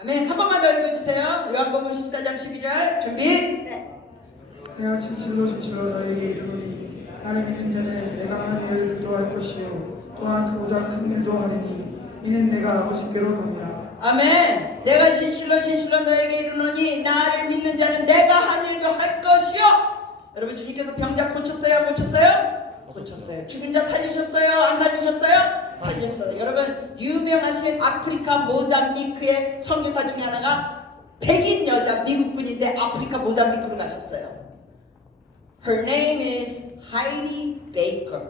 아멘. 한 번만 더 읽어주세요. 요한복음 14장 12절 준비. 네. 내가 진실로 너에게 이르노니 나를 믿는 자는 내가 한 일을 그도 할 것이요 또한 그보다 큰 일도 하리니 이는 내가 아버지께로 갑니다. 아멘. 내가 진실로 너에게 이르노니 나를 믿는 자는 내가 한 일도 할 것이요. 여러분 주님께서 병자 고쳤어요? 고쳤어요. 죽은 자 살리셨어요? 안 살리셨어요? 살렸어요. 여러분 유명하신 아프리카 모잠비크의 선교사 중에 하나가 백인 여자 미국분인데 아프리카 모잠비크로 가셨어요. Her name is Heidi Baker.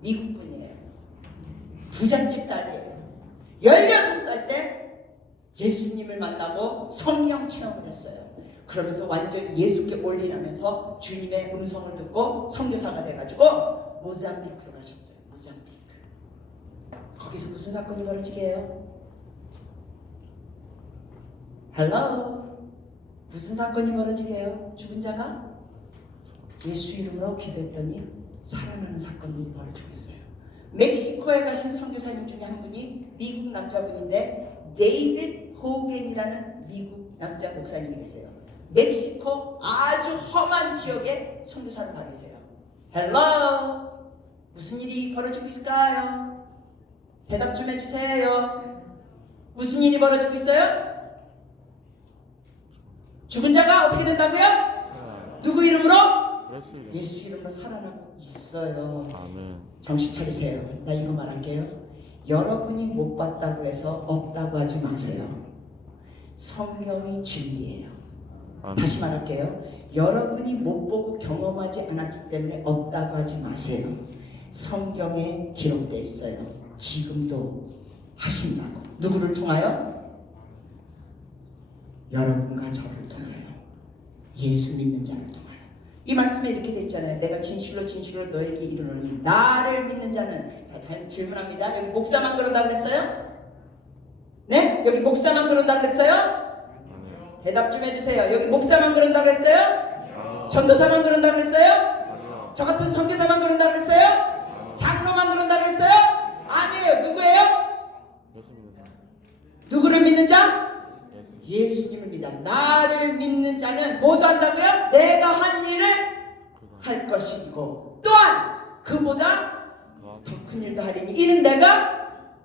미국분이에요. 부잣집 딸이에요. 16살 때 예수님을 만나고 성령 체험을 했어요. 그러면서 완전히 예수께 올인하면서 주님의 음성을 듣고 선교사가 돼가지고 모잠비크로 가셨어요. 모잠비크. 거기서 무슨 사건이 벌어지게 해요? 헬로? 무슨 사건이 벌어지게 해요? 죽은 자가 예수 이름으로 기도했더니 살아나는 사건이 벌어지고 있어요. 멕시코에 가신 선교사님 중에 한 분이 미국 남자분인데 데이빗 호겐이라는 미국 남자 목사님이 계세요. 멕시코 아주 험한 지역에 선교사를 가 계세요. 헬로? 무슨 일이 벌어지고 있을까요? 대답 좀 해주세요. 무슨 일이 벌어지고 있어요? 죽은 자가 어떻게 된다고요? 누구 이름으로? 예수 이름으로 살아나고 있어요. 아멘. 정신 차리세요. 나 이거 말할게요. 여러분이 못 봤다고 해서 없다고 하지 마세요. 성경이 진리예요. 아멘. 다시 말할게요. 여러분이 못 보고 경험하지 않았기 때문에 없다고 하지 마세요. 성경에 기록되어 있어요. 지금도 하신다고. 누구를 통하여? 여러분과 저를 통하여. 예수 믿는 자를 통하여. 이 말씀에 이렇게 돼 있잖아요. 내가 진실로 너에게 이르노니 나를 믿는 자는. 자, 다음 질문합니다. 여기 목사만 그런다 그랬어요? 네? 여기 목사만 그런다 그랬어요? 대답 좀 해주세요. 여기 목사만 그런다 그랬어요? 전도사만 그런다 그랬어요? 저 같은 선교사만 그런다 그랬어요? 장로만 그런다 그랬어요? 아니에요. 누구예요? 누구를 믿는 자? 예수님을 믿어. 나를 믿는 자는 모두 한다고요? 내가 한 일을 할 것이고 또한 그보다 더 큰 일도 하리니 이는 내가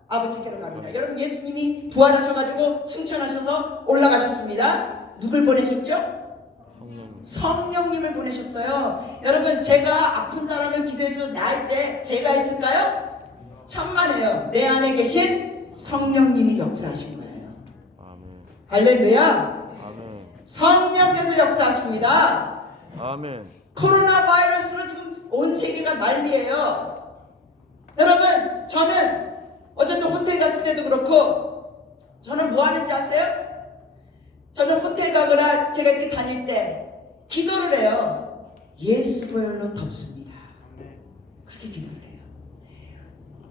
아버지께로 갑니다. 여러분 예수님이 부활하셔가지고 승천하셔서 올라가셨습니다. 누굴 보내셨죠? 성령님을 보내셨어요. 여러분 제가 아픈 사람을 기도해서 나을 때 제가 있을까요? 천만에요. 내 안에 계신 성령님이 역사하신 거예요. 할렐루야. 아멘. 성령께서 역사하십니다. 아멘. 코로나 바이러스로 지금 온 세계가 난리예요. 여러분 저는 어쨌든 호텔 갔을 때도 그렇고 저는 뭐 하는지 아세요? 저는 호텔 가거나 제가 이렇게 다닐 때 기도를 해요. 예수 보혈로 덮습니다. 그렇게 기도를 해요.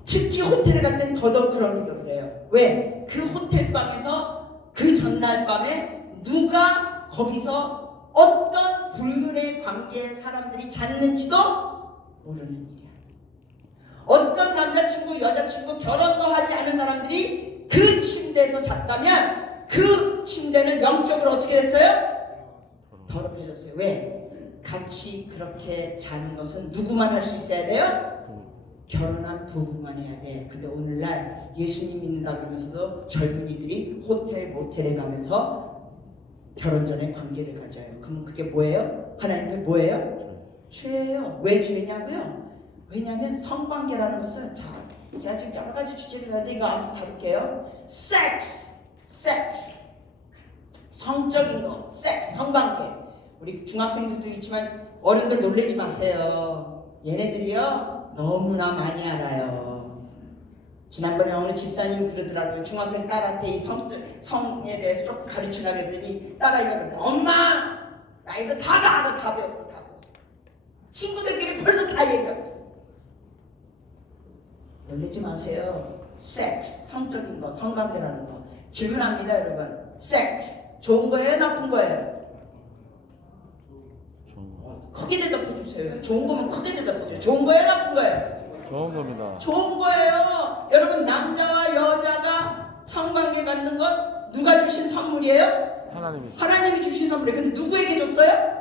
특히 호텔에 갈 땐 더더욱 그런 기도를 해요. 왜? 그 호텔 방에서 그 전날 밤에 누가 거기서 어떤 불륜의 관계의 사람들이 잤는지도 모르는 일이야. 어떤 남자친구, 여자친구, 결혼도 하지 않은 사람들이 그 침대에서 잤다면 그 침대는 영적으로 어떻게 됐어요? 더럽혀졌어요. 왜? 같이 그렇게 자는 것은 누구만 할 수 있어야 돼요? 결혼한 부부만 해야 돼. 근데 오늘날 예수님 믿는다 그러면서도 젊은이들이 호텔, 모텔에 가면서 결혼 전에 관계를 가져요. 그러면 그게 뭐예요? 하나님의 뭐예요? 죄예요. 왜 죄냐고요? 왜냐하면 성관계라는 것은 제가 지금 여러 가지 주제를 하는데 이거 아무튼 다룰게요. 섹스, 성적인 거, 섹스, 성관계. 우리 중학생들도 있지만 어른들 놀라지 마세요. 얘네들이요 너무나 많이 알아요. 지난번에 어느 집사님이 그러더라고요. 중학생 딸한테 이 성에 대해서 조금 가르치려고 했더니 딸아이가 그러더라고요. 엄마 나 이거 답 알아. 답이 없어. 친구들끼리 벌써 다 얘기하고 있어. 놀라지 마세요. 섹스, 성적인 거, 성관계라는 거. 질문합니다 여러분. 섹스 좋은 거예요? 나쁜 거예요? 크게 대답해 주세요. 좋은 거면 크게 대답해 주세요. 좋은 거예요? 나쁜 거예요? 좋은 겁니다. 좋은 거예요. 여러분 남자와 여자가 성관계 갖는 것 누가 주신 선물이에요? 하나님이 하나님이 주신 선물이에요. 근데 누구에게 줬어요?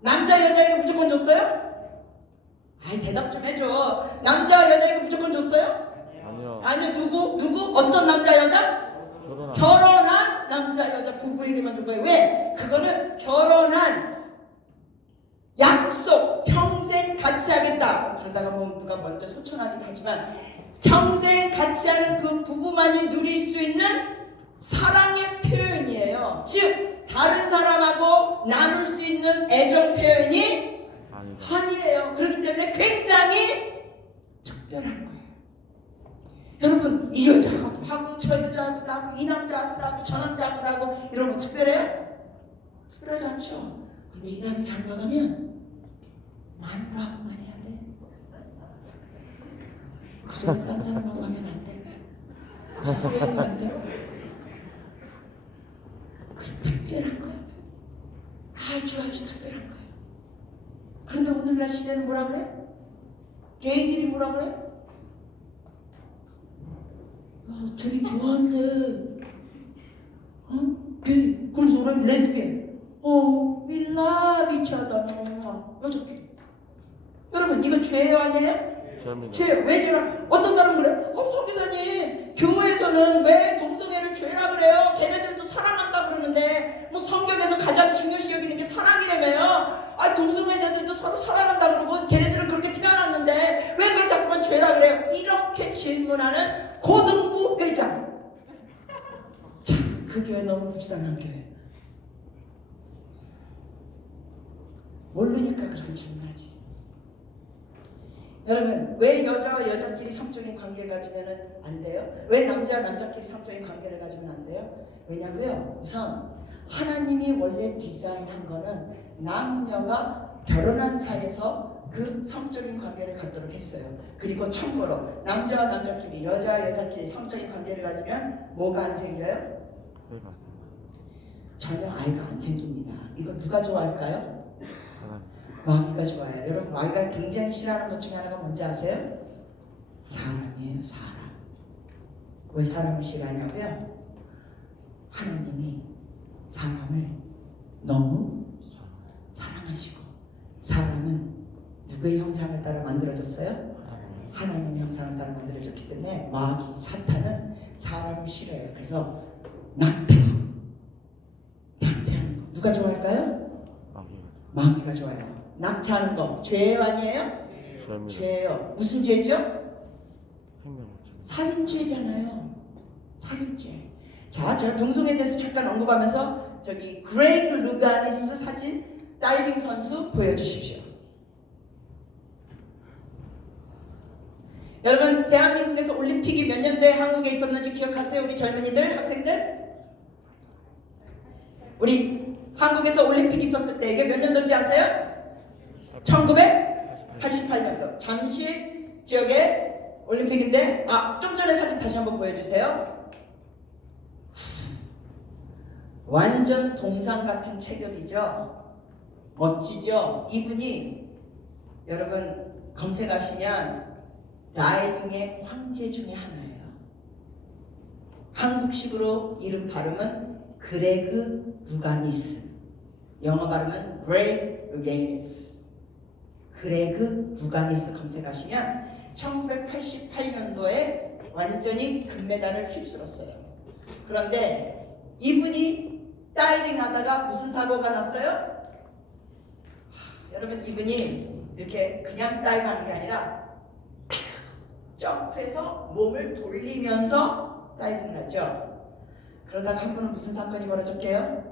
남자 여자에게 무조건 줬어요? 아이 대답 좀 해줘. 남자 여자에게 무조건 줬어요? 아니요. 아니 누구 어떤 남자 여자? 결혼한 남자 여자 부부에게만 준 거예요. 왜? 그거는 결혼한 약속, 평생 같이 하겠다. 그러다가 뭐 누가 먼저 소천하기도 하지만 평생 같이 하는 그 부부만이 누릴 수 있는 사랑의 표현이에요. 즉 다른 사람하고 나눌 수 있는 애정 표현이 아니에요. 그렇기 때문에 굉장히 특별한 거예요. 여러분 이 여자하고도 하고 저 여자하고도 하고 이 남자하고도 하고 저 남자하고도 하고 이런 거 특별해요? 특별하지 않죠. 근데 이 남이 장가가면 마누라 하고만 해야 돼. 그전에 딴 사람하고 가면 안 돼. 후회도 안 돼. 그 특별한 거야. 아주 특별한 거야. 그런데 오늘날 시대는 뭐라 그래? 게이들이 뭐라 그래? 되게 좋아한대. 게이. 그래서 우리는 레즈비언. We love each other. 여자끼리. 여러분 이거 죄예요 아니에요? 죄. 왜 죄라? 어떤 사람은 그래? 성기사님 교회에서는 왜 동성애를 죄라 그래요? 걔네들도 사랑한다 그러는데 뭐 성경에서 가장 중요시 여기는 게 사랑이라며요. 아 동성애자들도 서로 사랑한다 그러고 걔네들은 그렇게 태어났는데 왜 그걸 자꾸만 죄라 그래요? 이렇게 질문하는 고등부 회장. 참 그 교회 너무 불쌍한 교회. 모르니까 그렇게 질문하지. 여러분 왜 여자와 여자끼리 성적인 관계를 가지면 안 돼요? 왜 남자와 남자끼리 성적인 관계를 가지면 안 돼요? 왜냐고요? 우선 하나님이 원래 디자인한 거는 남녀가 결혼한 사이에서 그 성적인 관계를 갖도록 했어요. 그리고 참고로 남자와 남자끼리 여자와 여자끼리 성적인 관계를 가지면 뭐가 안 생겨요? 네 맞습니다. 전혀 아이가 안 생깁니다. 이거 누가 좋아할까요? 마귀가 좋아해요. 여러분 마귀가 굉장히 싫어하는 것 중에 하나가 뭔지 아세요? 사람이에요. 사람. 왜 사람을 싫어하냐고요? 하나님이 사람을 너무 사랑하시고 사람은 누구의 형상을 따라 만들어졌어요? 하나님의 형상을 따라 만들어졌기 때문에 마귀 사탄은 사람을 싫어해요. 그래서 낙태하는 거 누가 좋아할까요? 마귀가 좋아요. 낙태하는 거 죄예요 아니에요? 죄예요. 무슨 죄죠? 살인죄잖아요. 살인죄. 자, 제가 동성애에 대해서 잠깐 언급하면서 저기 그레이그 루가니스 사진 다이빙 선수 보여주십시오. 여러분 대한민국에서 올림픽이 몇 년도에 한국에 있었는지 기억하세요? 우리 젊은이들, 학생들? 우리 한국에서 올림픽이 있었을 때 이게 몇 년도인지 아세요? 1988년도 잠실 지역의 올림픽인데 좀 전에 사진 다시 한번 보여주세요. 완전 동상 같은 체격이죠. 멋지죠. 이분이 여러분 검색하시면 다이빙의 황제 중에 하나예요. 한국식으로 이름 발음은 그레그 루가니스, 영어 발음은 그레이그 루가니스. 그레그 루가니스 검색하시면 1988년도에 완전히 금메달을 휩쓸었어요. 그런데 이분이 다이빙 하다가 무슨 사고가 났어요? 여러분 이분이 이렇게 그냥 다이빙 하는 게 아니라 점프해서 몸을 돌리면서 다이빙을 하죠. 그러다가 한 번은 무슨 사건이 벌어졌게요?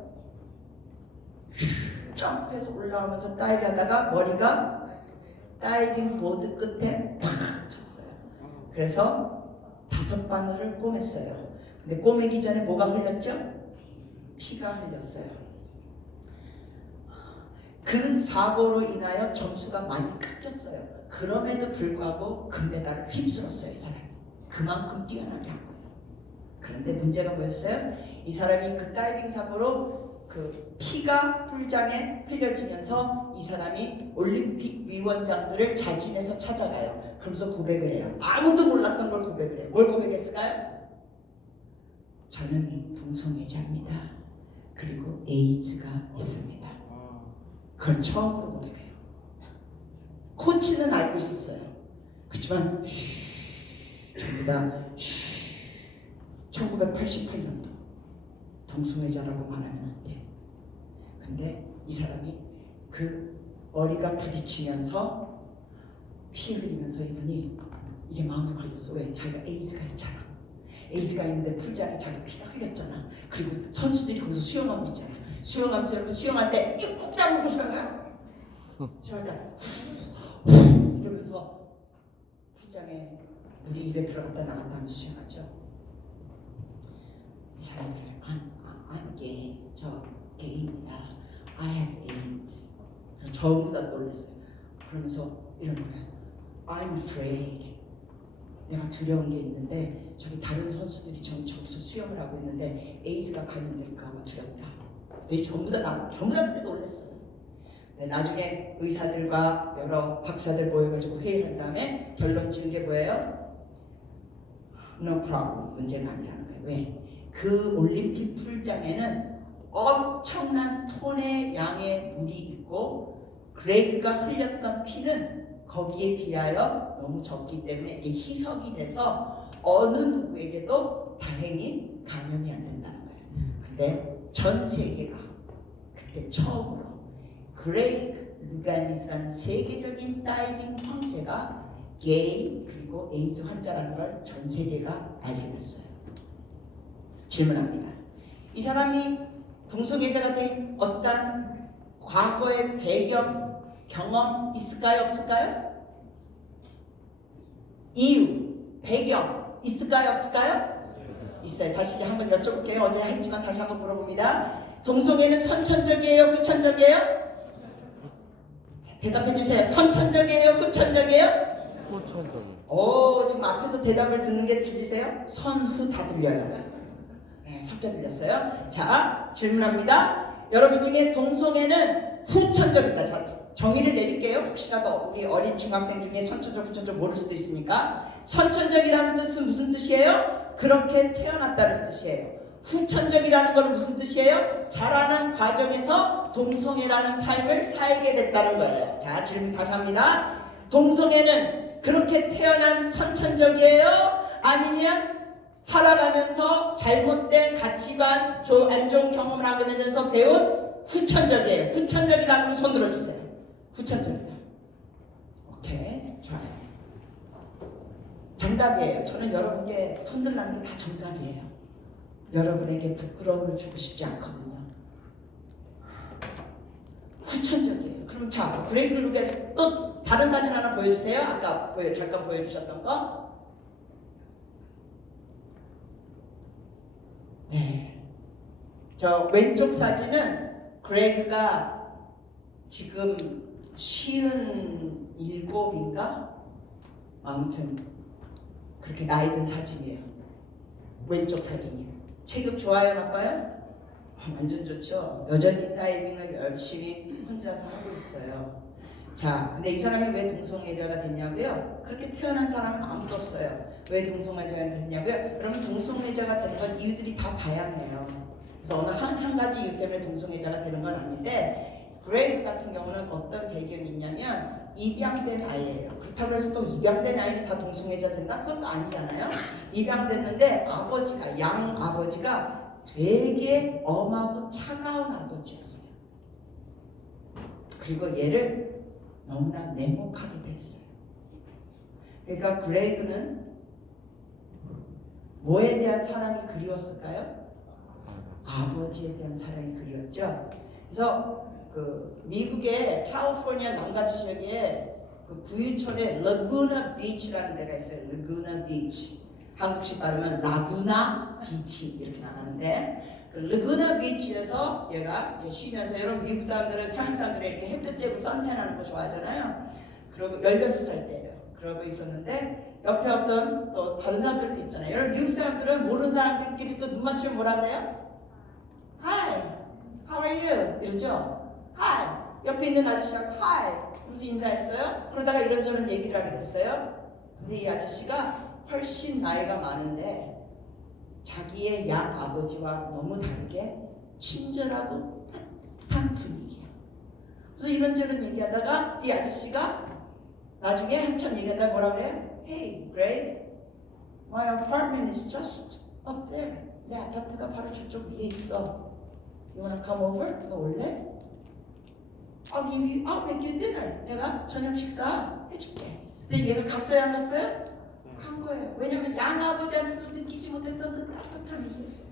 점프해서 올라오면서 다이빙 하다가 머리가 다이빙 보드 끝에 팍 쳤어요. 그래서 5바늘을 꼬맸어요. 근데 꼬매기 전에 뭐가 흘렸죠? 피가 흘렸어요. 그 사고로 인하여 점수가 많이 깎였어요. 그럼에도 불구하고 금메달을 휩쓸었어요. 이 사람이. 그만큼 뛰어나게 한 거예요. 그런데 문제가 뭐였어요? 이 사람이 그 다이빙 사고로 그 피가 풀장에 흘려지면서 이 사람이 올림픽 위원장들을 자진해서 찾아가요. 그러면서 고백을 해요. 아무도 몰랐던 걸 고백을 해요. 뭘 고백했을까요? 저는 동성애자입니다. 그리고 에이즈가 있습니다. 그걸 처음으로 고백해요. 코치는 알고 있었어요. 그렇지만 전부 다 1988년도 동성애자라고 말하면 안 돼. 근데 이 사람이 그 머리가 부딪히면서 피 흘리면서 이분이 이게 마음에 걸렸어. 왜? 자기가 에이즈가 있잖아. 에이즈가 있는데 풀장에 자기 피가 흘렸잖아. 그리고 선수들이 거기서 수영하고 있잖아. 수영하면서 여러분 수영할 때 이 푹 잡고 수영해요. 수영할 때 이러면서 풀장에 물이 입에 들어갔다 나갔다 하면서 수영하죠. 이 사람들은 I'm gay. 저 게이입니다. I have AIDS. 전부 다 놀랐어요. 그러면서 이런 거예요. I'm afraid. 내가 두려운 게 있는데 저기 다른 선수들이 저기서 수영을 하고 있는데 에이즈가 감염될까 봐 두렵다. 전부 다 그때 놀랐어요. 나중에 의사들과 여러 박사들 모여가지고 회의를 한 다음에 결론 지은 게 뭐예요? No problem. 문제가 아니라는 거예요. 왜? 그 올림픽 풀장에는 엄청난 톤의 양의 물이 있고 그레이그가 흘렸던 피는 거기에 비하여 너무 적기 때문에 이게 희석이 돼서 어느 누구에게도 다행히 감염이 안 된다는 거예요. 근데 전 세계가 그때 처음으로 그레이그 루가니스라는 세계적인 다이빙 황제가 게이 그리고 에이즈 환자라는 걸 전 세계가 알게 됐어요. 질문합니다. 이 사람이 동성애자가 된 어떤 과거의 배경, 경험 있을까요? 없을까요? 이유, 배경 있을까요? 없을까요? 있어요. 다시 한번 여쭤볼게요. 어제 했지만 다시 한번 물어봅니다. 동성애는 선천적이에요? 후천적이에요? 대답해 주세요. 선천적이에요? 후천적이에요? 후천적이에요. 오, 지금 앞에서 대답을 듣는 게 들리세요? 선후 다 들려요. 네, 섞여 들렸어요. 자, 질문합니다. 여러분 중에 동성애는 후천적이다. 자, 정의를 내릴게요. 혹시라도 우리 어린 중학생 중에 선천적, 후천적 모를 수도 있으니까. 선천적이라는 뜻은 무슨 뜻이에요? 그렇게 태어났다는 뜻이에요. 후천적이라는 건 무슨 뜻이에요? 자라는 과정에서 동성애라는 삶을 살게 됐다는 거예요. 자, 질문 다시 합니다. 동성애는 그렇게 태어난 선천적이에요? 아니면 살아가면서 잘못된 가치관, 안 좋은 경험을 하게 되면서 배운 후천적이에요? 후천적이라는 손 들어주세요. 후천적이다. 오케이, 좋아요. 정답이에요. 저는 여러분께 손 들라는 게 다 정답이에요. 여러분에게 부끄러움을 주고 싶지 않거든요. 후천적이에요. 그럼 자, 그레이그 루가니스 또 다른 사진 하나 보여주세요. 아까 잠깐 보여주셨던 거. 네. 저 왼쪽 사진은 그레이그가 지금 57인가? 아무튼 그렇게 나이 든 사진이에요. 왼쪽 사진이에요. 체급 좋아요, 나빠요? 완전 좋죠. 여전히 다이빙을 열심히 혼자서 하고 있어요. 자, 근데 이 사람이 왜 동성애자가 됐냐고요? 그렇게 태어난 사람은 아무도 없어요. 왜 동성애자가 됐냐고요? 여러분, 동성애자가 되는 건 이유들이 다 다양해요. 그래서 어느 한 가지 이유 때문에 동성애자가 되는 건 아닌데, 그레이그 같은 경우는 어떤 배경이 있냐면 입양된 아이예요. 그렇다고 해서 또 입양된 아이는 다 동성애자 된다? 그건 또 아니잖아요. 입양됐는데 아버지가, 양 아버지가 되게 엄하고 차가운 아버지였어요. 그리고 얘를 너무나 냉혹하게 됐어요. 그러니까 그레이그는 뭐에 대한 사랑이 그리웠을까요? 아버지에 대한 사랑이 그리웠죠. 그래서 그 미국의 캘리포니아 남가주 지역에 그 부유촌에 라구나 비치라는 데가 있어요. 라구나 비치. 한국식 발음은 라구나 비치 이렇게 나가는데 그 라구나 비치에서 얘가 이제 쉬면서 여러분 미국 사람들은 서양 사람들이 이렇게 햇볕 쬐고 선탠하는 거 좋아하잖아요. 그러고 16살 때예요. 그러고 있었는데 옆에 어떤 또 다른 사람들도 있잖아요. 여러분 미국 사람들은 모르는 사람들끼리 또 눈 맞추면 뭐라 그래요? Hi, how are you? 이러죠. Hi. 옆에 있는 아저씨랑 Hi. 하면서 인사했어요. 그러다가 이런저런 얘기를 하게 됐어요. 근데 이 아저씨가 훨씬 나이가 많은데 자기의 양 아버지와 너무 다르게 친절하고 따뜻한 분위기야. 그래서 이런저런 얘기하다가 이 아저씨가 나중에 한참 얘기하다가 뭐라 그래요? Hey, Greg, my apartment is just up there. 내 아파트가 바로 저쪽 위에 있어. You wanna come over? 너 올래? I'll make you dinner. 내가 저녁 식사 해줄게. 근데 얘가 갔어요, 안 갔어요? 간 거예요. 왜냐면 양아버지한테서 느끼지 못했던 그 따뜻함이 있었어요.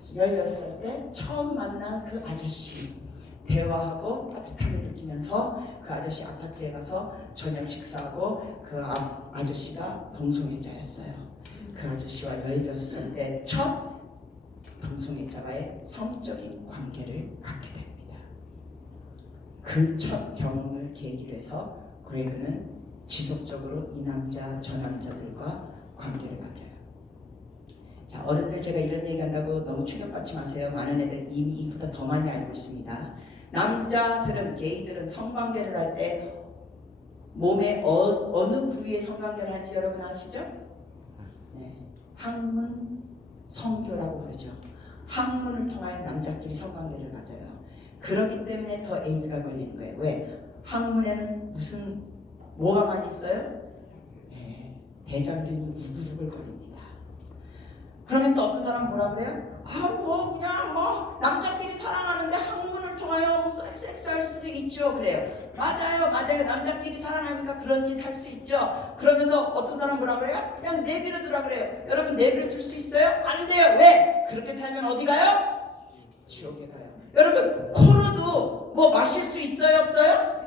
16살 때 처음 만난 그 아저씨 대화하고 따뜻함을 느끼면서 그 아저씨 아파트에 가서 저녁 식사하고 그 아저씨가 동성애자였어요. 그 아저씨와 16살 때 첫 동성애자와의 성적인 관계를 갖게 됩니다. 그 첫 경험을 계기로 해서 그레그는 지속적으로 이 남자 저 남자들과 관계를 가져요. 자, 어른들 제가 이런 얘기 한다고 너무 충격받지 마세요. 많은 애들 이미 이보다 더 많이 알고 있습니다. 남자들은 게이들은 성관계를 할 때 몸의 어느 부위에 성관계를 하는지 여러분 아시죠? 네, 항문 성교라고 부르죠. 항문을 통하여 남자끼리 성관계를 가져요. 그렇기 때문에 더 에이즈가 걸리는 거예요. 왜? 항문에는 무슨 뭐가 많이 있어요? 네, 대장균이 우글우글 거립니다. 그러면 또 어떤 사람 뭐라 그래요? 그냥 남자끼리 사랑하는데 항문을 통하여 섹스할 수도 있죠. 그래요. 맞아요. 남자끼리 사랑하니까 그런 짓 할 수 있죠. 그러면서 어떤 사람 뭐라 그래요? 그냥 내버려두라 그래요. 여러분 내버려둘 수 있어요? 안 돼요. 왜? 그렇게 살면 어디 가요? 지옥에 가요. 여러분 코로도 뭐 마실 수 있어요? 없어요?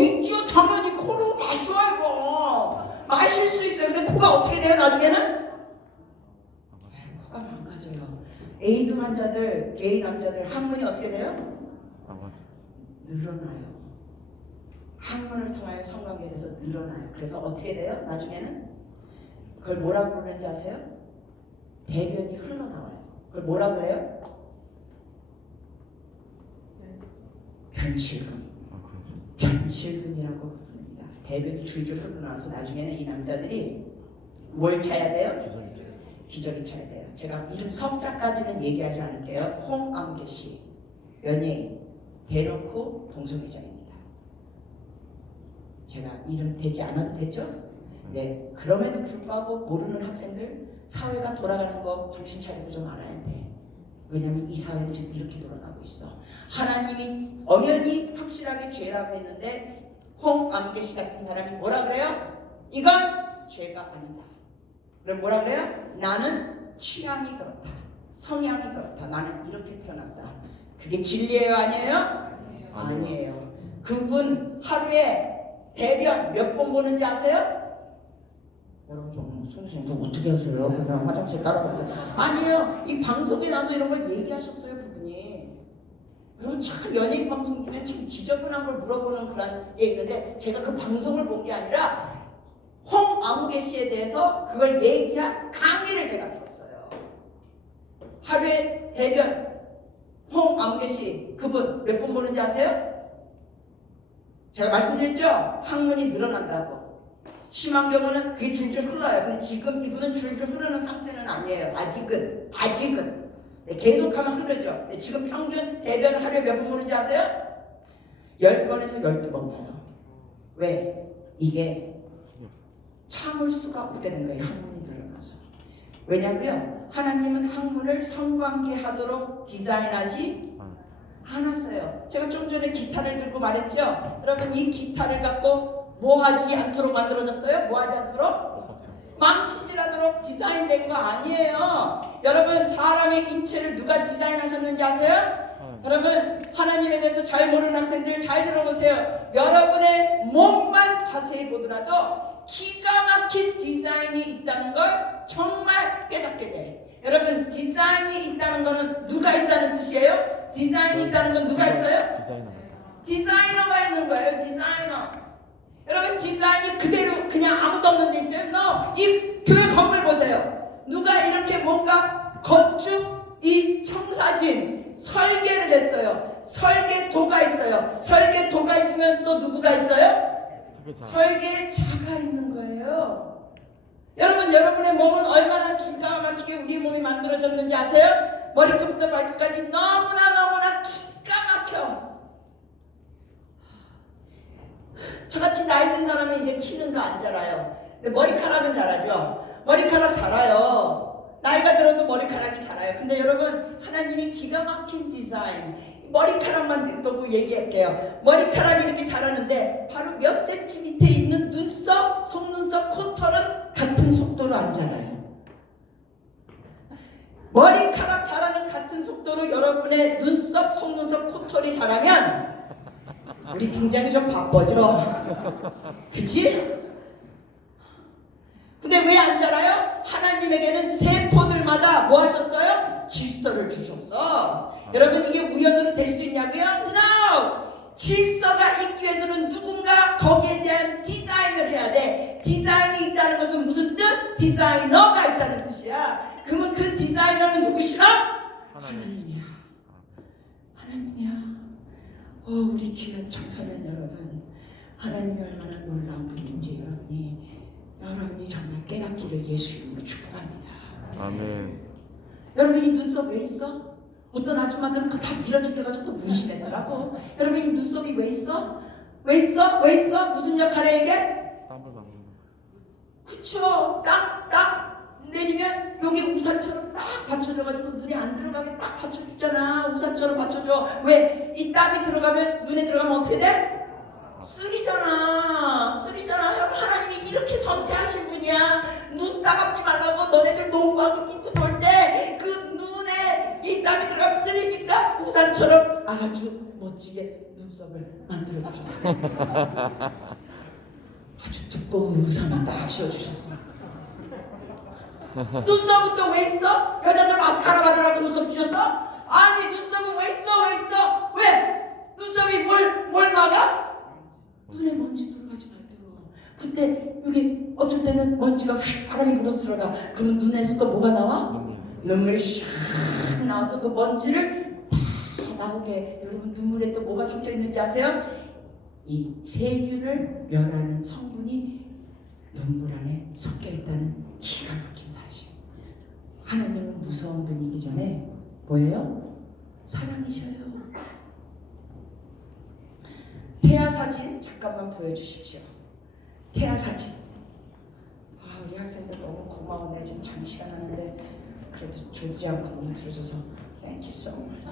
있죠. 당연히 코로 마셔야 이거. 마실 수 있어요. 근데 코가 어떻게 돼요? 나중에는? 코가 망가져요. 에이즈 환자들, 게이 남자들 항문이 어떻게 돼요? 늘어나요. 항문을 통하여 성관계에서 늘어나요. 그래서 어떻게 돼요? 나중에는 그걸 뭐라고 부르는지 아세요? 대변이 흘러나와요. 그걸 뭐라고 해요? 변실금. 변실금이라고 부릅니다. 대변이 줄줄 흘러나와서 나중에는 이 남자들이 뭘 차야 돼요? 기저귀 차야 돼요. 제가 이름 석자까지는 얘기하지 않을게요. 홍암계 씨, 연예인, 대놓고 동성애자입니다. 제가 이름 대지 않아도 되죠? 네. 그럼에도 불구하고 모르는 학생들 사회가 돌아가는 거 정신 차리고 좀 알아야 돼. 왜냐면 이 사회는 지금 이렇게 돌아가고 있어. 하나님이 엄연히 확실하게 죄라고 했는데 홍암계 씨 같은 사람이 뭐라 그래요? 이건 죄가 아니다. 그럼 뭐라 그래요? 나는 취향이 그렇다. 성향이 그렇다. 나는 이렇게 태어났다. 그게 진리예요? 아니에요? 아니에요. 그분 하루에 대변 몇 번 보는지 아세요? 여러분 좀 선생님 어떻게 하세요? 그 사람 화장실 따라가면서 아니에요. 이 방송에 나서 이런 걸 얘기하셨어요 그분이. 여러분 참 연예인 방송 중에 참 지저분한 걸 물어보는 그런 게 있는데 제가 그 방송을 본 게 아니라 홍아무개 씨에 대해서 그걸 얘기한 강의를 제가 들었어요. 하루에 대변 홍아무개 씨 그분 몇 번 보는지 아세요? 제가 말씀드렸죠? 항문이 늘어난다고. 심한 경우는 그게 줄줄 흘러요. 근데 지금 이분은 줄줄 흐르는 상태는 아니에요. 아직은. 네, 계속하면 흐르죠. 네, 지금 평균 대변 하루에 몇 번 보는지 아세요? 10번에서 12번 봐요. 왜? 이게 참을 수가 없게 된 거예요. 항문이 늘어나서. 왜냐고요? 하나님은 항문을 성관계 하도록 디자인하지 않았어요. 제가 좀 전에 기타를 들고 말했죠. 여러분 이 기타를 갖고 뭐 하지 않도록 만들어졌어요? 뭐 하지 않도록? 망치질 않도록 디자인된 거 아니에요. 여러분 사람의 인체를 누가 디자인하셨는지 아세요? 여러분 하나님에 대해서 잘 모르는 학생들 잘 들어보세요. 여러분의 몸만 자세히 보더라도 기가 막힌 디자인이 있다는 걸 정말 깨닫게 돼. 여러분 디자인이 있다는 거는 누가 있다는 뜻이에요? 디자인이 있다는 건 누가 있어요? 디자이너가 있는 거예요. 디자이너. 여러분 디자인이 그대로 그냥 아무도 없는 데 있어요? No. 이 교회 건물 보세요. 누가 이렇게 뭔가 건축 이 청사진 설계를 했어요. 설계도가 있어요. 설계도가 있으면 또 누구가 있어요? 설계자가 있는 거예요. 여러분, 여러분의 몸은 얼마나 기가 막히게 우리 몸이 만들어졌는지 아세요? 머리끝부터 발끝까지 너무나 기가 막혀. 저같이 나이 든 사람은 이제 키는 더 안 자라요. 근데 머리카락은 자라죠. 머리카락 자라요. 나이가 들어도 머리카락이 자라요. 근데 여러분, 하나님이 기가 막힌 디자인, 머리카락만 또 얘기할게요. 머리카락이 이렇게 자라는데 바로 몇 센치 밑에 있는 눈썹, 속눈썹, 코털은 같은 속도로 안 자라요. 머리카락 자라는 같은 속도로 여러분의 눈썹, 속눈썹, 코털이 자라면 우리 굉장히 좀 바빠져. 그치? 근데 왜 안 자라요? 하나님에게는 세포들마다 뭐 하셨어요? 질서를 주셨어. 여러분, 이게 우연으로 될 수 있냐고요? No! 질서가 있기 위해서는 누군가 거기에 대한 디자인을 해야 돼. 디자인이 있다는 것은 무슨 뜻? 디자이너가 있다는 뜻이야. 그러면 그 디자이너는 누구시라? 하나님이야. 하나님이야. 우리 귀한 청소년 여러분, 하나님이 얼마나 놀라운 분인지 여러분이 정말 깨닫기를 예수 이름으로 축복합니다. 아멘. 여러분, 이 눈썹 왜 있어? 어떤 아줌마들은 그거 다 밀어제껴가지고 또 문신했더라고. 여러분, 이 눈썹이 왜 있어? 왜 있어? 무슨 역할에 이게? 땀을 막는 거. 그쵸? 딱 내리면 여기 우산처럼 딱 받쳐줘가지고 눈에 안 들어가게 딱 받쳐주잖아. 우산처럼 받쳐줘. 왜? 이 땀이 들어가면, 눈에 들어가면 어떻게 돼? 쓰리잖아. 여러분, 하나님이 이렇게 섬세하신 분이야. 눈 따갑지 말라고 너네들 농구하고 뛰고 놀 때 그 눈에 이 땀이 들어가면 쓰리니까 우산처럼 아주 멋지게 눈썹을 만들어 주셨어요. 아주 두꺼운 우산을 딱 씌워주셨어. 눈썹은 또 왜 있어? 여자들 마스카라 바르라고 눈썹 주셨어? 아니, 눈썹은 왜 있어? 왜? 눈썹이 뭘 막아? 눈에 먼지 들어가지 말도록. 근데 여기 어쩔 때는 먼지가 휙 바람이 불어서 들어가. 그러면 눈에서 또 뭐가 나와? 눈물이 샥 나와서 그 먼지를 다 나오게. 여러분, 눈물에 또 뭐가 섞여 있는지 아세요? 이 세균을 멸하는 성분이 눈물 안에 섞여 있다는 기가 막힌 사실. 하나님은 무서운 분이기 전에 뭐예요? 사랑이셔요. 태아 사진 잠깐만 보여주십시오. 태아 사진. 우리 학생들 너무 고마워. 내가 지금 장시간 하는데 그래도 졸지 않고 너무 들어줘서 Thank you so much.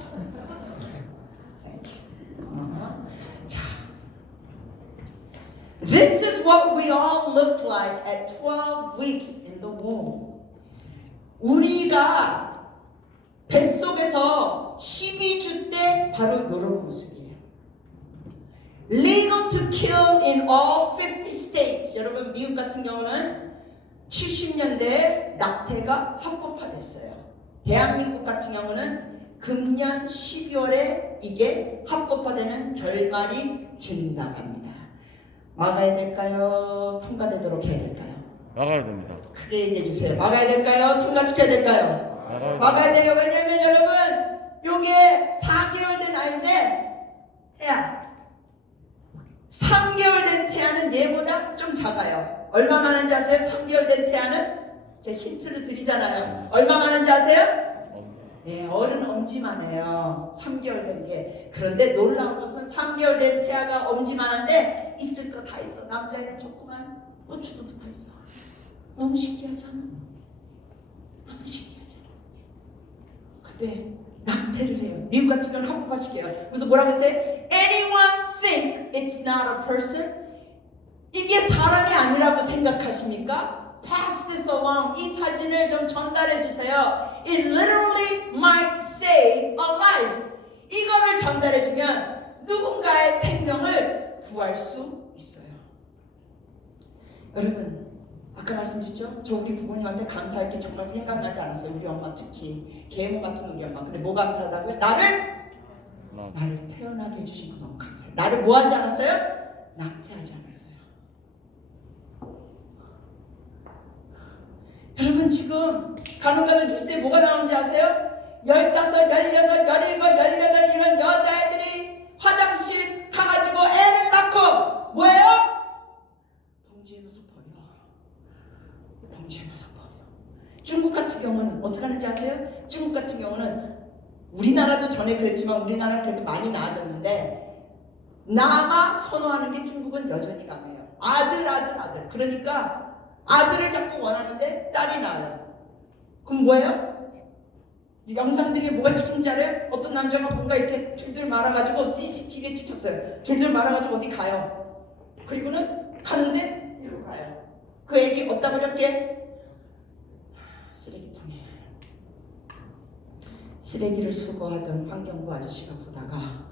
Thank you. 고마워. 자, This is what we all looked like at 12 weeks in the womb. 우리가 뱃속에서 12주 때 바로 이런 모습이에요. Legal to kill in all 50 states. 여러분, 미국 같은 경우는 70년대에 낙태가 합법화됐어요. 대한민국 같은 경우는 금년 12월에 이게 합법화되는 결말이 지나갑니다. 막아야 될까요? 통과되도록 해야 될까요? 막아야 됩니다. 크게 얘기해 주세요. 막아야 될까요? 통과시켜야 될까요? 막아야 돼요. 왜냐면 여러분, 요게 4개월 된 아이인데 태아 3개월 된 태아는 얘보다 좀 작아요. 얼마 많은지 아세요? 3개월 된 태아는? 제가 힌트를 드리잖아요. 얼마 많은지 아세요? 네, 어른 엄지만해요. 3개월 된 게. 그런데 놀라운 것은 3개월 된 태아가 엄지만한데 있을 거 다 있어. 남자애는 조그만 고추도 붙어있어. 너무 신기하잖아. 너무 신기하잖아. 근데 낙태를 해요. 미국 같은 경우는 합법화시켜요. 그래서 뭐라고 했어요? Anyone think it's not a person? 이게 사람이 아니라고 생각하십니까? Pass this along. 이 사진을 좀 전달해 주세요. It literally might save a life. 이거를 전달해 주면 누군가의 생명을 구할 수 있어요. 여러분, 아까 말씀드렸죠? 저 우리 부모님한테 감사할 게 정말 생각나지 않았어요. 우리 엄마 특히 계모 같은 우리 엄마. 근데 뭐가 감사하다고요? 나를 태어나게 해주신 거 너무 감사해요. 나를 뭐 하지 않았어요? 낙태하지 않았어요. 여러분, 지금 간혹가다 뉴스에 뭐가 나오는지 아세요? 15, 16, 17, 18 이런 여자애들이 화장실 가가지고 애를 낳고 뭐예요? 봉지에 넣어서 버려. 봉지에 여러분, 우리나라도 전에 그랬지만 우리나라는 그래도 많이 나아졌는데 나가 선호하는 게 중국은 여전히 강해요. 아들. 그러니까 아들을 자꾸 원하는데 딸이 나아요. 그럼 뭐예요? 영상들이 뭐가 찍힌 줄 알아요? 어떤 남자가 뭔가 이렇게 둘둘 말아가지고 CCTV에 찍혔어요. 둘둘 말아가지고 어디 가요. 그리고는 가는데 이러고 가요. 그 애기 어디다 버렸게? 쓰레기통에. 쓰레기를 수거하던 환경부 아저씨가 보다가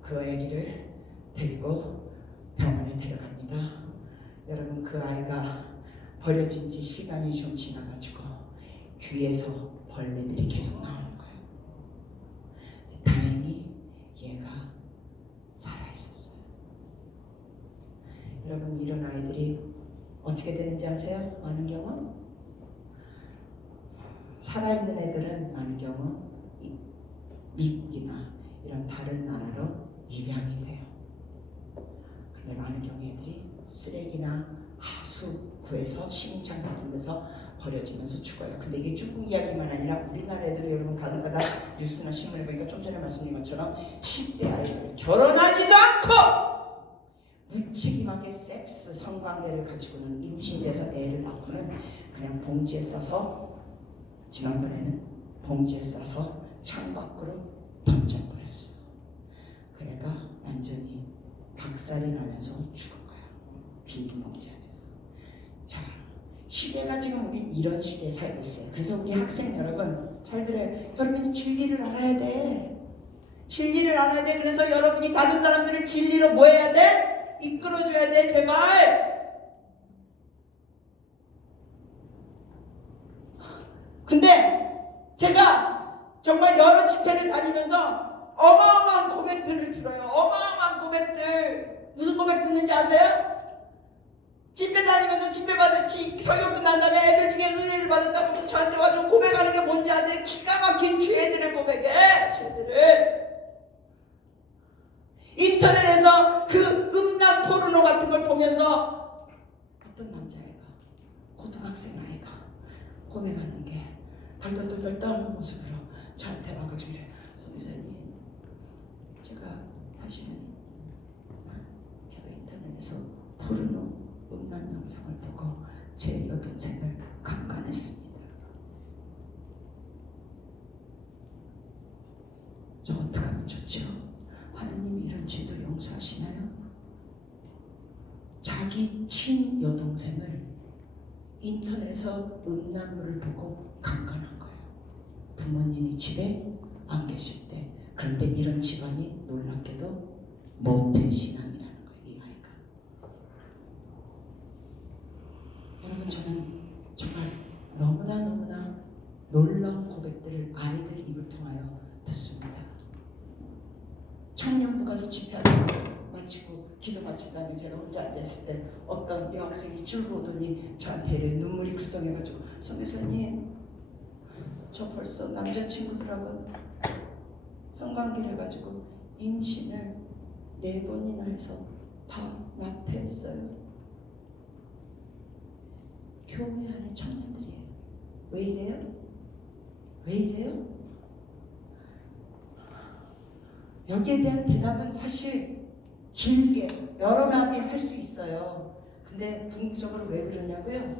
그 애기를 데리고 병원에 데려갑니다. 여러분, 그 아이가 버려진 지 시간이 좀 지나가지고 귀에서 벌레들이 계속 나오는 거예요. 다행히 얘가 살아있었어요. 여러분, 이런 아이들이 어떻게 되는지 아세요? 많은 경우 살아있는 애들은 많은 경우 미국이나 이런 다른 나라로 입양이 돼요. 근데 많은 경우 애들이 쓰레기나 하수구에서 시궁창 같은 데서 버려지면서 죽어요. 근데 이게 중국 이야기만 아니라 우리나라 애들 여러분 가능하다 뉴스나 신문에 보니까 좀 전에 말씀드린 것처럼 10대 아이들 결혼하지도 않고 무책임하게 섹스 성관계를 가지고는 임신돼서 애를 낳고는 그냥 봉지에 싸서, 지난번에는 봉지에 싸서 창밖으로 던져버렸어. 그 애가 완전히 박살이 나면서 죽은 거야. 비닐 봉지 안에서. 자, 시대가 지금 우리 이런 시대에 살고 있어요. 그래서 우리 학생 여러분 잘 들어요. 여러분이 진리를 알아야 돼. 진리를 알아야 돼. 그래서 여러분이 다른 사람들을 진리로 뭐 해야 돼? 이끌어줘야 돼. 제발. 근데 제가 정말 여러 집회를 다니면서 어마어마한 고백들을 들어요. 어마어마한 고백들. 무슨 고백 듣는지 아세요? 집회 다니면서 설교 끝난 다음에 애들 중에 은혜를 받았다고 저한테 와서 고백하는 게 뭔지 아세요? 기가 막힌 죄들을 고백해. 죄들을. 인터넷에서 그 음란 포르노 같은 걸 보면서 어떤 남자애가, 고등학생 아이가 고백하는 게 덜덜덜덜 떠는 모습으로 저한테 와가지고 이래. 선교사님, 제가 다시는 제가 인터넷에서 포르노 음란 영상을 보고 제 여동생을 강간했습니다. 저 어떻게 하면 좋죠? 하나님이 이런 죄도 용서하시나요? 자기 친 여동생을 인터넷에서 음란물을 보고 강간한 거예요. 부모님이 집에 안 계실 때. 그런데 이런 집안이 놀랍게도 모태신앙이라는 거예요. 이 아이가. 여러분, 저는 정말 너무나 놀라운 고백들을 아이들 입을 통하여 듣습니다. 청년부 가서 집회하다가 마치고 기도 마친 다음에 제가 혼자 앉아있을 때 어떤 여학생이 줄로 오더니 저한테 이래 눈물이 글썽해가지고, 선교사님, 저 벌써 남자친구들하고 성관계를 해가지고 임신을 4번이나 해서 다 낙태했어요. 교회 안에 청년들이에요. 왜 이래요? 왜 이래요? 여기에 대한 대답은 사실 길게 여러 마디 할 수 있어요. 근데 궁극적으로 왜 그러냐고요?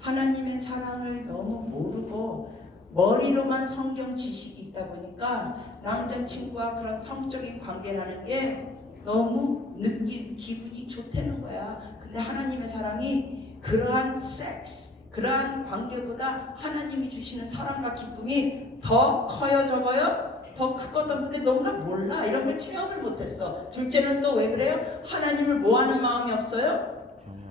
하나님의 사랑을 너무 모르고 머리로만 성경 지식이 있다 보니까 남자친구와 그런 성적인 관계라는 게 너무 기분이 좋다는 거야. 근데 하나님의 사랑이 그러한 섹스, 그러한 관계보다 하나님이 주시는 사랑과 기쁨이 더 커요, 적어요? 더 크거든. 근데 너무나 몰라. 이런 걸 체험을 못했어. 둘째는 또 왜 그래요? 하나님을 뭐하는 마음이 없어요?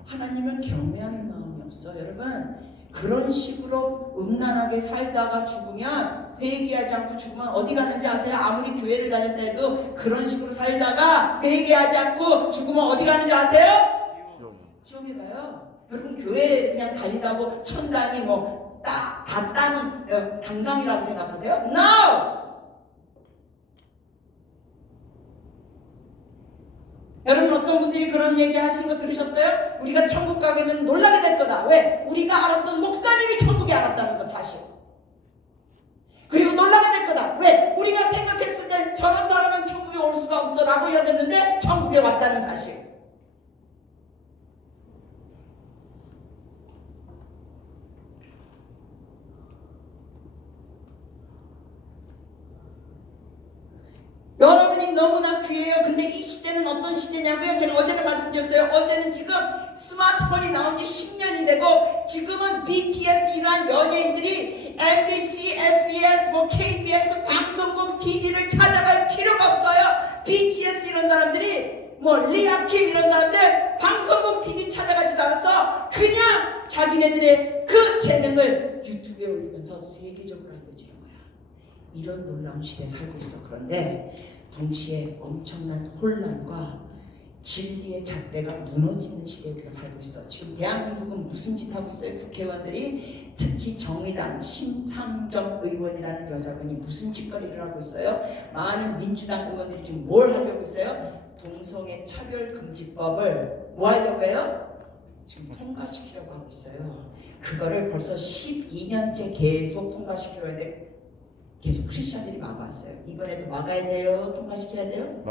하나님을 경외하는 마음이 없어. 여러분, 그런 식으로 음란하게 살다가 죽으면, 회개하지 않고 죽으면 어디 가는지 아세요? 아무리 교회를 다녔다 해도 그런 식으로 살다가 회개하지 않고 죽으면 어디 가는지 아세요? 지옥에 가요. 여러분, 교회 그냥 다닌다고 천당이 다 따는 당상이라고 생각하세요? No! 여러분, 어떤 분들이 그런 얘기 하신 거 들으셨어요? 우리가 천국 가게 되면 놀라게 될 거다. 왜? 우리가 알았던 목사님이 천국에 알았다는 거 사실. 그리고 놀라게 될 거다. 왔다는 사실. 여러분이 너무나 귀해요. 근데 이 시대는 어떤 시대냐고요? 제가 어제는 말씀드렸어요. 어제는 지금 스마트폰이 나온 지 10년이 되고 지금은 BTS 이러한 연예인들이 MBC, SBS, KBS 방송국 PD를 찾아갈 필요가 없어요. BTS 이런 사람들이 리아킴 이런 사람들 방송국 PD 찾아가지도 않았어. 그냥 자기네들의 그 재능을 유튜브에 올리면서 세계적으로 알려지는 거야. 이런 놀라운 시대에 살고 있어. 그런데 동시에 엄청난 혼란과 진리의 잣대가 무너지는 시대에 우리가 살고 있어. 지금 대한민국은 무슨 짓 하고 있어요? 국회의원들이 특히 정의당 심상정 의원이라는 여자분이 무슨 짓거리를 하고 있어요? 많은 민주당 의원들이 지금 뭘 하려고 있어요? 동성애 차별금지법을 뭐 하려고 해요? 지금 통과시키려고 하고 있어요. 그거를 벌써 12년째 계속 통과시키려고 했는데 계속 크리스천들이 막았어요. 이번에도 막아야 돼요? 통과시켜야 돼요?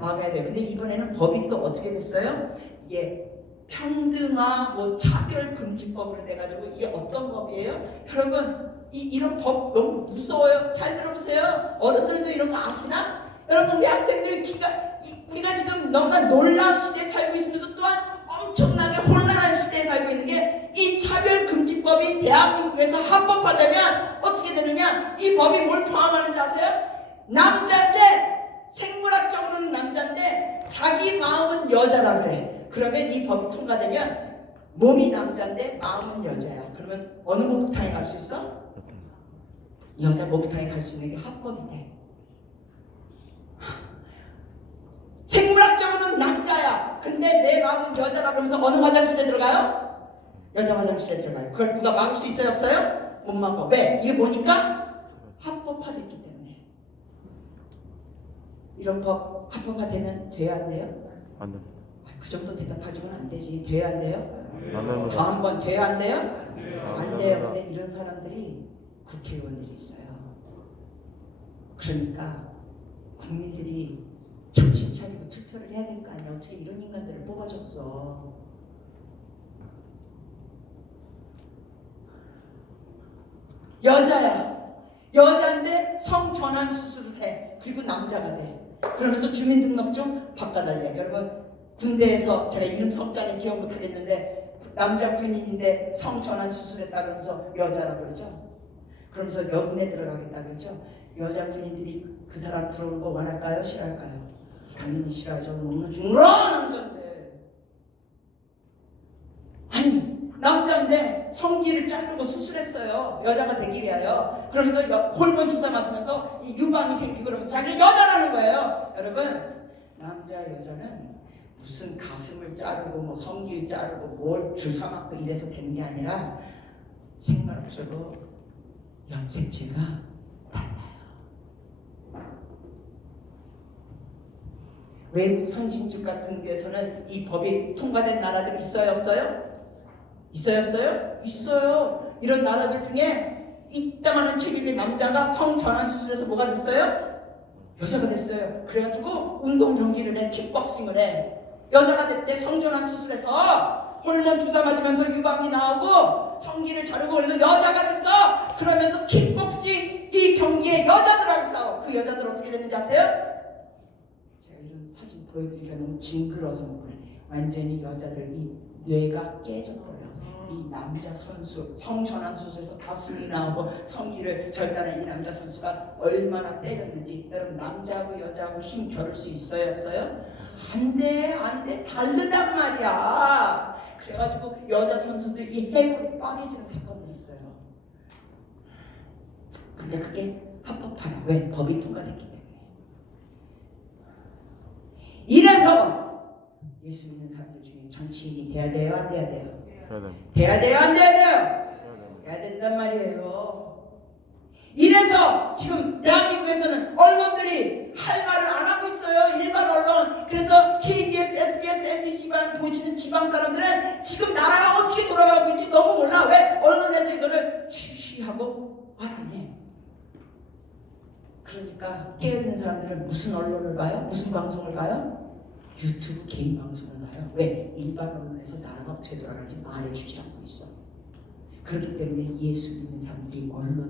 막아야 돼요. 근데 이번에는 법이 또 어떻게 됐어요? 이게 평등화 차별금지법으로 돼가지고 이게 어떤 법이에요? 여러분 이런 법 너무 무서워요. 잘 들어보세요. 어른들도 이런 거 아시나? 여러분 우리 학생들 우리가 지금 너무나 놀라운 시대에 살고 있으면서 또한 엄청나게 혼란한 시대에 살고 있는 게 이 차별금지법이 대한민국에서 합법화되면 어떻게 되느냐? 이 법이 뭘 포함하는지 아세요? 남자인데 생물학적으로는 남자인데 자기 마음은 여자라 그래. 그러면 이 법이 통과되면 몸이 남자인데 마음은 여자야. 그러면 어느 목욕탕에 갈 수 있어? 여자 목욕탕에 갈 수 있는 게 합법이 돼. 생물학적으로는 남자야. 근데 내 마음은 여자라 그러면서 어느 화장실에 들어가요? 여자 화장실에 들어가요. 그걸 누가 막을 수 있어요? 없어요? 못 막아. 왜? 이게 뭐니까? 합법화됐기 때문에. 이런 법 합법화되면 돼야 안 돼요? 안 됩니다. 그 정도 대답하지는 안 되지. 돼야 안 돼요? 안 됩니다. 다음번 돼야 안 돼요? 안 돼요. 됩니다. 근데 이런 사람들이 국회의원들이 있어요. 그러니까 국민들이 정신 차리고 투표를 해야 될 거 아니야. 어떻게 이런 인간들을 뽑아줬어. 여자야. 여자인데 성전환 수술을 해. 그리고 남자가 돼. 그러면서 주민등록증 바꿔달래. 여러분 군대에서 제가 이름 성자는 기억 못하겠는데 남자 군인인데 성전환 수술했다 그러면서 여자라 그러죠. 그러면서 여군에 들어가겠다 그러죠. 여자 군인들이 그 사람 들어오는 거 원할까요? 싫어할까요? 당연히 싫어하죠. 너무 중요한 남자인데. 아니 남자인데 성기를 자르고 수술했어요. 여자가 되기 위하여. 그러면서 호르몬 주사 맞으면서 이 유방이 생기고 그러면서 자기 여자라는 거예요. 여러분 남자 여자는 무슨 가슴을 자르고 성기를 자르고 뭘 주사 맞고 이래서 되는 게 아니라 생물학적으로 염색체가 달라요. 외국 선진국 같은 데서는 이 법이 통과된 나라들 있어요 없어요? 있어요 없어요? 있어요. 이런 나라들 중에 이따만한 체격의 남자가 성전환 수술해서 뭐가 됐어요? 여자가 됐어요. 그래가지고 운동 경기를 해. 킥복싱을 해. 여자가 됐대. 성전환 수술해서 호르몬 주사 맞으면서 유방이 나오고 성기를 자르고 그래서 여자가 됐어. 그러면서 킥복싱 이 경기에 여자들하고 싸워. 그 여자들 어떻게 됐는지 아세요? 제가 이런 사진 보여드리기가 너무 징그러워서 못 그래. 완전히 여자들이 뇌가 깨져버려. 이 남자 선수 성전환 수술에서 가슴이 나오고 성기를 절단한 이 남자 선수가 얼마나 때렸는지. 여러분 남자하고 여자하고 힘 겨룰 수 있어요 없어요? 안돼 안돼. 다르단 말이야. 그래가지고 여자 선수들 이 해골이 빠개지는 사건들이 있어요. 근데 그게 합법화야. 왜? 법이 통과됐기 때문에. 이래서 예수 믿는 사람들 중에 정치인이 돼야 돼요 안 돼야 돼요? 돼야 돼요 안 돼야 돼요? 돼야 된단 말이에요. 이래서 지금 대한민국에서는 언론들이 할 말을 안 하고 있어요. 일반 언론. 그래서 KBS, SBS, MBC만 보시는 지방 사람들은 지금 나라가 어떻게 돌아가고 있는지 너무 몰라. 왜? 언론에서 이거를 쉬쉬하고 말 안 해. 그러니까 깨어있는 사람들은 무슨 언론을 봐요? 무슨 방송을 봐요? 유튜브 개인 방송을 봐요. 왜? 일반 언론에서 나라가 어떻게 돌아가는지 말해주지 않고 있어. 그렇기 때문에 예수 믿는 사람들이 언론